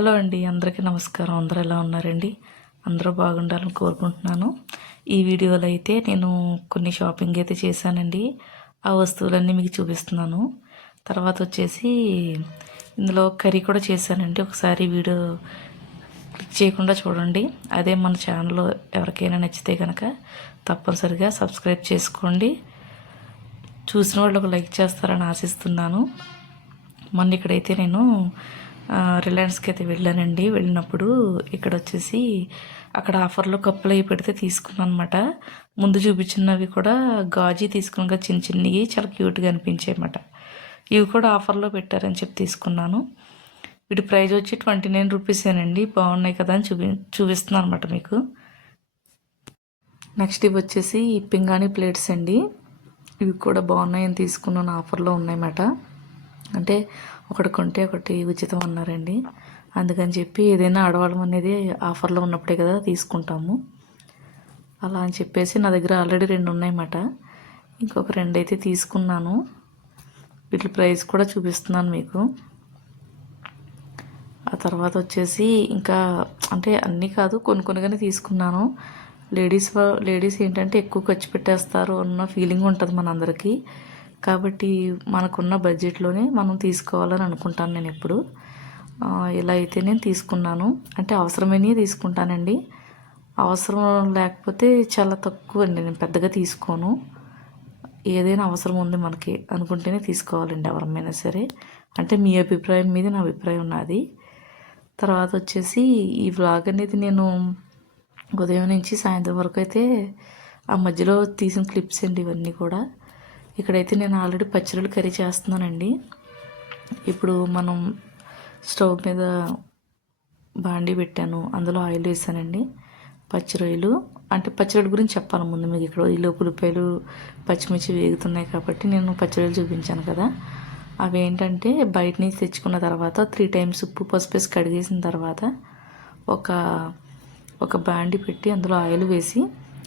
Hello అండి, అందరికీ నమస్కారం. అందరూ ఎలా ఉన్నారండి? అందరూ బాగుండాలని కోరుకుంటున్నాను. ఈ వీడియోలో అయితే నేను కొన్ని షాపింగ్ అయితే చేశానండి. ఆ వస్తువులన్నీ మీకు చూపిస్తున్నాను. తర్వాత వచ్చేసి ఇందులో కర్రీ కూడా చేశానండి. ఒకసారి వీడియో క్లిక్ చేయకుండా చూడండి. అదే మన ఛానల్లో ఎవరికైనా నచ్చితే కనుక తప్పనిసరిగా సబ్స్క్రైబ్ చేసుకోండి. చూసిన వాళ్ళు ఒక లైక్ చేస్తారని ఆశిస్తున్నాను. మొన్న ఇక్కడైతే నేను రిలయన్స్కి అయితే వెళ్ళానండి. వెళ్ళినప్పుడు ఇక్కడ వచ్చేసి అక్కడ ఆఫర్లో కప్పులు అవి పెడితే తీసుకున్నాను అనమాట. ముందు చూపించినవి కూడా గాజీ తీసుకున్నాక చిన్న చిన్నవి చాలా క్యూట్గా అనిపించాయి అన్నమాట. ఇవి కూడా ఆఫర్లో పెట్టారని చెప్పి తీసుకున్నాను. వీటి ప్రైస్ వచ్చి 29 రూపీసేనండి. బాగున్నాయి కదా అని చూపిస్తున్నాను అనమాట మీకు. నెక్స్ట్ ఇవి వచ్చేసి పింగాణి ప్లేట్స్ అండి. ఇవి కూడా బాగున్నాయని తీసుకున్నాను. ఆఫర్లో ఉన్నాయన్నమాట. అంటే ఒకటి కొంటే ఒకటి ఉచితం అన్నారండి. అందుకని చెప్పి ఏదైనా ఆడవాళ్ళం అనేది ఆఫర్లో ఉన్నప్పుడే కదా తీసుకుంటాము. అలా అని చెప్పేసి నా దగ్గర ఆల్రెడీ 2 ఉన్నాయన్నమాట. ఇంకొక 2 అయితే తీసుకున్నాను. వీటి ప్రైస్ కూడా చూపిస్తున్నాను మీకు. ఆ తర్వాత వచ్చేసి ఇంకా అంటే అన్నీ కాదు, కొనుక్కొనిగానే తీసుకున్నాను. లేడీస్ ఏంటంటే ఎక్కువ ఖర్చు పెట్టేస్తారు అన్న ఫీలింగ్ ఉంటుంది మనందరికీ. కాబట్టి మనకున్న బడ్జెట్లోనే మనం తీసుకోవాలని అనుకుంటాను నేను ఎప్పుడు. ఇలా అయితే నేను తీసుకున్నాను. అంటే అవసరమైనవి తీసుకుంటానండి. అవసరం లేకపోతే చాలా తక్కువ అండి, నేను పెద్దగా తీసుకోను. ఏదైనా అవసరం ఉంది మనకి అనుకుంటేనే తీసుకోవాలండి ఎవరమైనా సరే. అంటే మీ అభిప్రాయం మీద నా అభిప్రాయం ఉన్నది. తర్వాత వచ్చేసి ఈ వ్లాగ్ అనేది నేను ఉదయం నుంచి సాయంత్రం వరకు అయితే ఆ మధ్యలో తీసిన క్లిప్స్ అండి ఇవన్నీ కూడా. ఇక్కడైతే నేను ఆల్రెడీ పచ్చిరొయ్యలు కర్రీ చేస్తున్నానండి. ఇప్పుడు మనం స్టవ్ మీద బాండీ పెట్టాను, అందులో ఆయిల్ వేసానండి. పచ్చిరొయ్యలు అంటే పచ్చిరొయ్యల గురించి చెప్పాలి ముందు మీకు. ఇక్కడ ఈలోపు ఉల్లిపాయలు పచ్చిమిర్చి వేగుతున్నాయి కాబట్టి నేను పచ్చిరొయ్యలు చూపించాను కదా. అవి ఏంటంటే బయట నుంచి తెచ్చుకున్న తర్వాత 3 టైమ్స్ ఉప్పు పసుపు వేసి కడిగేసిన తర్వాత ఒక బాండీ పెట్టి అందులో ఆయిల్ వేసి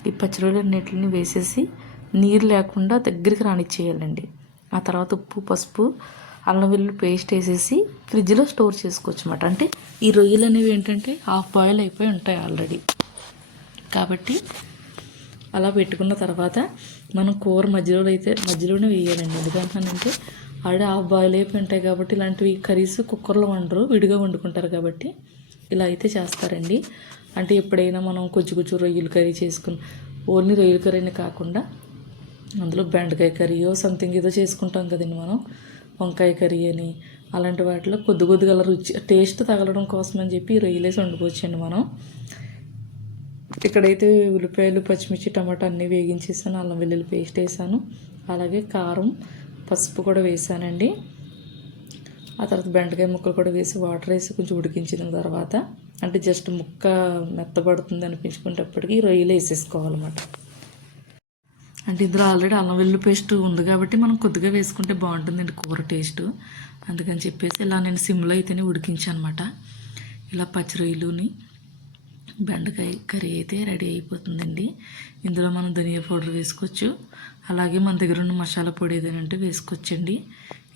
ఈ పచ్చిరొయ్యలన్నిటిని వేసేసి నీరు లేకుండా దగ్గరికి రానిచ్చేయాలండి. ఆ తర్వాత ఉప్పు పసుపు అల్లం వెల్లుల్లి పేస్ట్ వేసేసి ఫ్రిడ్జ్లో స్టోర్ చేసుకోవచ్చు అన్నమాట. అంటే ఈ రొయ్యలు అనేవి ఏంటంటే హాఫ్ బాయిల్ అయిపోయి ఉంటాయి ఆల్రెడీ. కాబట్టి అలా పెట్టుకున్న తర్వాత మనం కూర మధ్యలోనే వేయాలండి. ఎందుకంటానంటే ఆల్రెడీ హాఫ్ బాయిల్ అయిపోయి ఉంటాయి కాబట్టి ఇలాంటివి కర్రీస్ కుక్కర్లో వండరు, విడిగా వండుకుంటారు కాబట్టి ఇలా అయితే చేస్తారండి. అంటే ఎప్పుడైనా మనం కొంచెం రొయ్యలు కర్రీ చేసుకుని ఓన్లీ రొయ్యల కర్రీని కాకుండా అందులో బెండకాయ కర్రీయో సంథింగ్ ఏదో చేసుకుంటాం కదండి మనం, వంకాయ కర్రీ అని, అలాంటి వాటిలో కొద్దిగా రుచి టేస్ట్ తగలడం కోసం అని చెప్పి రొయ్యలేసి వండుకోవచ్చండి మనం. ఇక్కడైతే ఉల్లిపాయలు పచ్చిమిర్చి టమాటా అన్నీ వేగించేసాను, అల్లం వెల్లుల్లి పేస్ట్ వేసాను, అలాగే కారం పసుపు కూడా వేసానండి. ఆ తర్వాత బెండకాయ ముక్కలు కూడా వేసి వాటర్ వేసి కొంచెం ఉడికించిన తర్వాత అంటే జస్ట్ ముక్క మెత్తబడుతుంది అనిపించుకునేటప్పటికి రొయ్యలు వేసేసుకోవాలన్నమాట. అంటే ఇందులో ఆల్రెడీ అల్లం వెల్లుల్లి పేస్ట్ ఉంది కాబట్టి మనం కొద్దిగా వేసుకుంటే బాగుంటుందండి కూర టేస్ట్. అందుకని చెప్పేసి ఇలా నేను సిమ్లో అయితేనే ఉడికించాను అనమాట. ఇలా పచ్చి రొయ్యలుని బెండకాయ కర్రీ అయితే రెడీ అయిపోతుందండి. ఇందులో మనం ధనియా పౌడర్ వేసుకోవచ్చు, అలాగే మన దగ్గర ఉన్న మసాలా పొడి ఏదైనా వేసుకోవచ్చండి.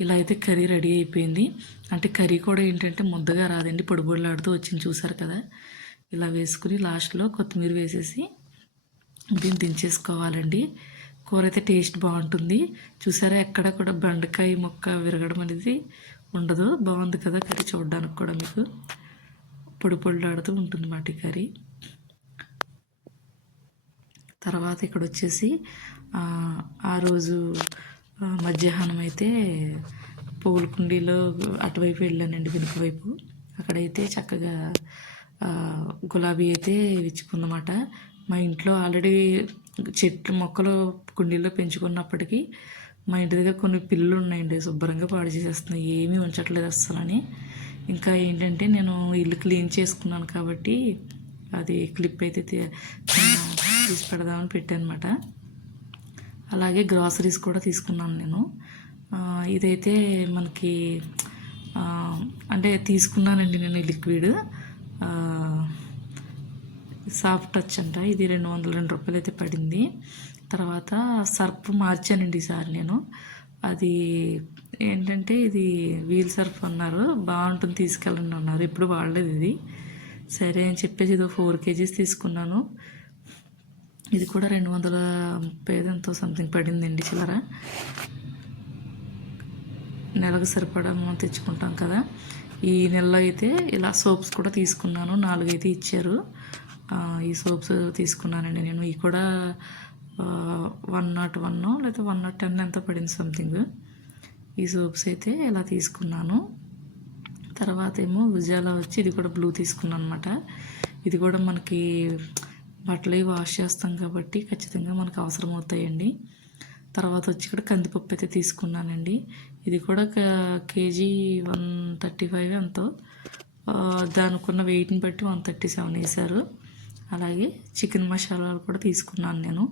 ఇలా అయితే కర్రీ రెడీ అయిపోయింది. అంటే కర్రీ కూడా ఏంటంటే ముద్దగా రాదండి, పొడి పొడిలాడుతూ వచ్చింది చూసారు కదా. ఇలా వేసుకుని లాస్ట్లో కొత్తిమీర వేసేసి దీన్ని దించేసుకోవాలండి. కూర అయితే టేస్ట్ బాగుంటుంది. చూసారా ఎక్కడ కూడా బెండకాయ ముక్క విరగడం అనేది ఉండదు. బాగుంది కదా కర్రీ, చూడడానికి కూడా మీకు పొడి పొడిలాడుతూ ఉంటుంది మాట కర్రీ. తర్వాత ఇక్కడ వచ్చేసి ఆ రోజు మధ్యాహ్నం అయితే పువ్వుల కుండీలో అటువైపు వెళ్ళానండి, వెనుక వైపు. అక్కడైతే చక్కగా గులాబీ అయితే విచ్చుకుందన్నమాట. మా ఇంట్లో ఆల్రెడీ చెట్లు మొక్కలు కుండీల్లో పెంచుకున్నప్పటికీ మా ఇంటి దగ్గర కొన్ని పిల్లులు ఉన్నాయండి, శుభ్రంగా పాడు చేసేస్తున్నాయి, ఏమీ ఉంచట్లేదు అస్సలని. ఇంకా ఏంటంటే నేను ఇల్లు క్లీన్ చేసుకున్నాను కాబట్టి అది క్లిప్ అయితే తీసి పెడదామని పెట్టాను అనమాట. అలాగే గ్రాసరీస్ కూడా తీసుకున్నాను నేను. ఇదైతే మనకి అంటే తీసుకున్నానండి నేను లిక్విడ్ సాఫ్ట్ టచ్ అంట. ఇది 202 రూపాయలు అయితే పడింది. తర్వాత సర్ఫ్ మార్చానండి ఈసారి నేను. అది ఏంటంటే ఇది వీల్ సర్ఫ్ అన్నారు, బాగుంటుంది తీసుకెళ్ళండి అన్నారు. ఎప్పుడు వాడలేదు ఇది. సరే అని చెప్పేసి ఇదో 4 kgs తీసుకున్నాను. ఇది కూడా 235 ఎంతో సంథింగ్ పడిందండి చిల్లర. నెలకు సరిపడా మనం తెచ్చుకుంటాం కదా. ఈ నెలలో అయితే ఇలా సోప్స్ కూడా తీసుకున్నాను. 4 అయితే ఇచ్చారు. ఈ సోప్స్ తీసుకున్నానండి నేను. ఇవి కూడా 101 లేదా 110 ఎంతో పడింది సంథింగ్. ఈ సోప్స్ అయితే ఇలా తీసుకున్నాను. తర్వాత ఏమో ఉజాలా వచ్చి ఇది కూడా బ్లూ తీసుకున్నాను అనమాట. ఇది కూడా మనకి బట్టలు వాష్ చేస్తాం కాబట్టి ఖచ్చితంగా మనకు అవసరం అవుతాయండి. తర్వాత వచ్చి ఇక్కడ కందిపప్పు అయితే తీసుకున్నానండి. ఇది కూడా కేజీ 135 ఎంతో, దానికున్న వెయిట్ని బట్టి 137 వేశారు. అలాగే చికెన్ మసాలాలు కూడా తీసుకున్నాను నేను,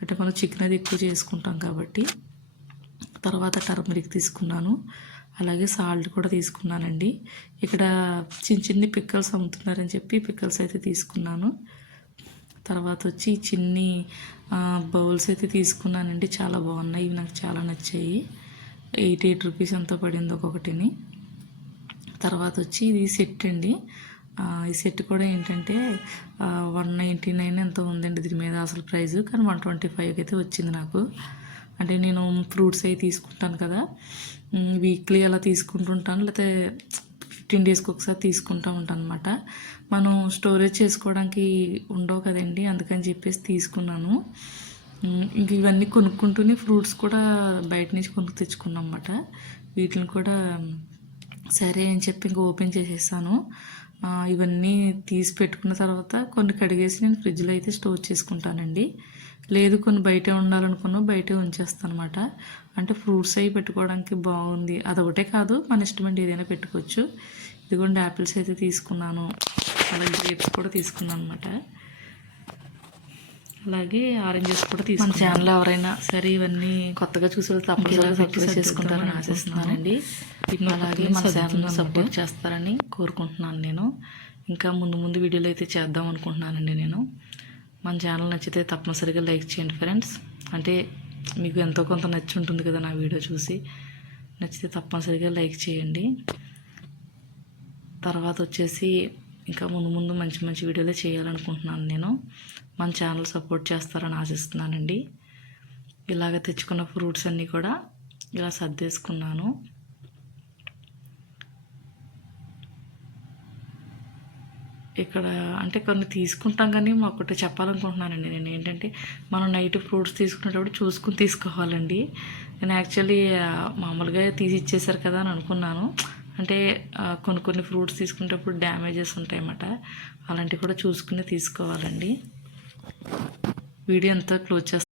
అంటే మనం చికెన్ అది ఎక్కువ చేసుకుంటాం కాబట్టి. తర్వాత టర్మరిక్ తీసుకున్నాను. అలాగే సాల్ట్ కూడా తీసుకున్నానండి. ఇక్కడ చిన్ని పిక్కల్స్ అమ్ముతున్నారని చెప్పి పిక్కల్స్ అయితే తీసుకున్నాను. తర్వాత వచ్చి చిన్ని బౌల్స్ అయితే తీసుకున్నానండి. చాలా బాగున్నాయి, ఇవి నాకు చాలా నచ్చాయి. 88 రూపీస్ ఎంతో పడింది ఒక్కొక్కటిని. తర్వాత వచ్చి ఇది సెట్ అండి. ఈ సెట్ కూడా ఏంటంటే 199 ఎంతో ఉందండి దీని మీద అసలు ప్రైస్, కానీ 125 అయితే వచ్చింది నాకు. అంటే నేను ఫ్రూట్స్ అవి తీసుకుంటాను కదా, వీక్లీ అలా తీసుకుంటుంటాను, లేకపోతే 15 డేస్కి ఒకసారి తీసుకుంటూ ఉంటాను అనమాట. మనం స్టోరేజ్ చేసుకోవడానికి ఉండవు కదండి, అందుకని చెప్పేసి తీసుకున్నాను. ఇంక ఇవన్నీ కొనుక్కుంటూనే ఫ్రూట్స్ కూడా బయట నుంచి కొనుక్కు తెచ్చుకున్నాం అన్నమాట. వీటిని కూడా సరే అని చెప్పి ఇంకా ఓపెన్ చేసేసాను. ఇవన్నీ తీసి పెట్టుకున్న తర్వాత కొన్ని కడిగేసి నేను ఫ్రిడ్జ్లో అయితే స్టోర్ చేసుకుంటానండి. లేదు కొన్ని బయటే ఉండాలనుకున్నా బయటే ఉంచేస్తాను అనమాట. అంటే ఫ్రూట్స్ అవి పెట్టుకోవడానికి బాగుంది. అదొకటే కాదు, మన ఇష్టమండి ఏదైనా పెట్టుకోవచ్చు. ఇదిగోండి యాపిల్స్ అయితే తీసుకున్నాను, అలాగే గ్రేప్స్ కూడా తీసుకున్నాను అనమాట. అలాగే ఆరెంజెస్ కూడా తీసుకున్నాను. మన ఛానల్ ఎవరైనా సరే ఇవన్నీ కొత్తగా చూసే తప్పనిసరిగా సబ్స్క్రైబ్ చేసుకుంటారని ఆశిస్తున్నానండి. అలాగే మన ఛానల్ని సపోర్ట్ చేస్తారని కోరుకుంటున్నాను నేను. ఇంకా ముందు వీడియోలు అయితే చేద్దాం అనుకుంటున్నానండి నేను. మన ఛానల్ నచ్చితే తప్పనిసరిగా లైక్ చేయండి ఫ్రెండ్స్. అంటే మీకు ఎంతో కొంత నచ్చి ఉంటుంది కదా నా వీడియో చూసి. నచ్చితే తప్పనిసరిగా లైక్ చేయండి. తర్వాత వచ్చేసి ఇంకా ముందు మంచి వీడియోలే చేయాలనుకుంటున్నాను నేను. మన ఛానల్ సపోర్ట్ చేస్తారని ఆశిస్తున్నానండి. ఇలాగ తెచ్చుకున్న ఫ్రూట్స్ అన్నీ కూడా ఇలా సర్దేసుకున్నాను. ఇక్కడ అంటే కొన్ని తీసుకుంటాం, కానీ ఒకటి చెప్పాలనుకుంటున్నానండి నేను. ఏంటంటే మనం నైట్ ఫ్రూట్స్ తీసుకునేటప్పుడు చూసుకుని తీసుకోవాలండి. నేను యాక్చువల్లీ మామూలుగా తీసి ఇచ్చేసారు కదా అని అనుకున్నాను. అంటే కొన్ని ఫ్రూట్స్ తీసుకునేటప్పుడు డ్యామేజెస్ ఉంటాయన్నమాట. అలాంటివి కూడా చూసుకుని తీసుకోవాలండి. వీడియో అంతా క్లోజ్ చేస్తాను.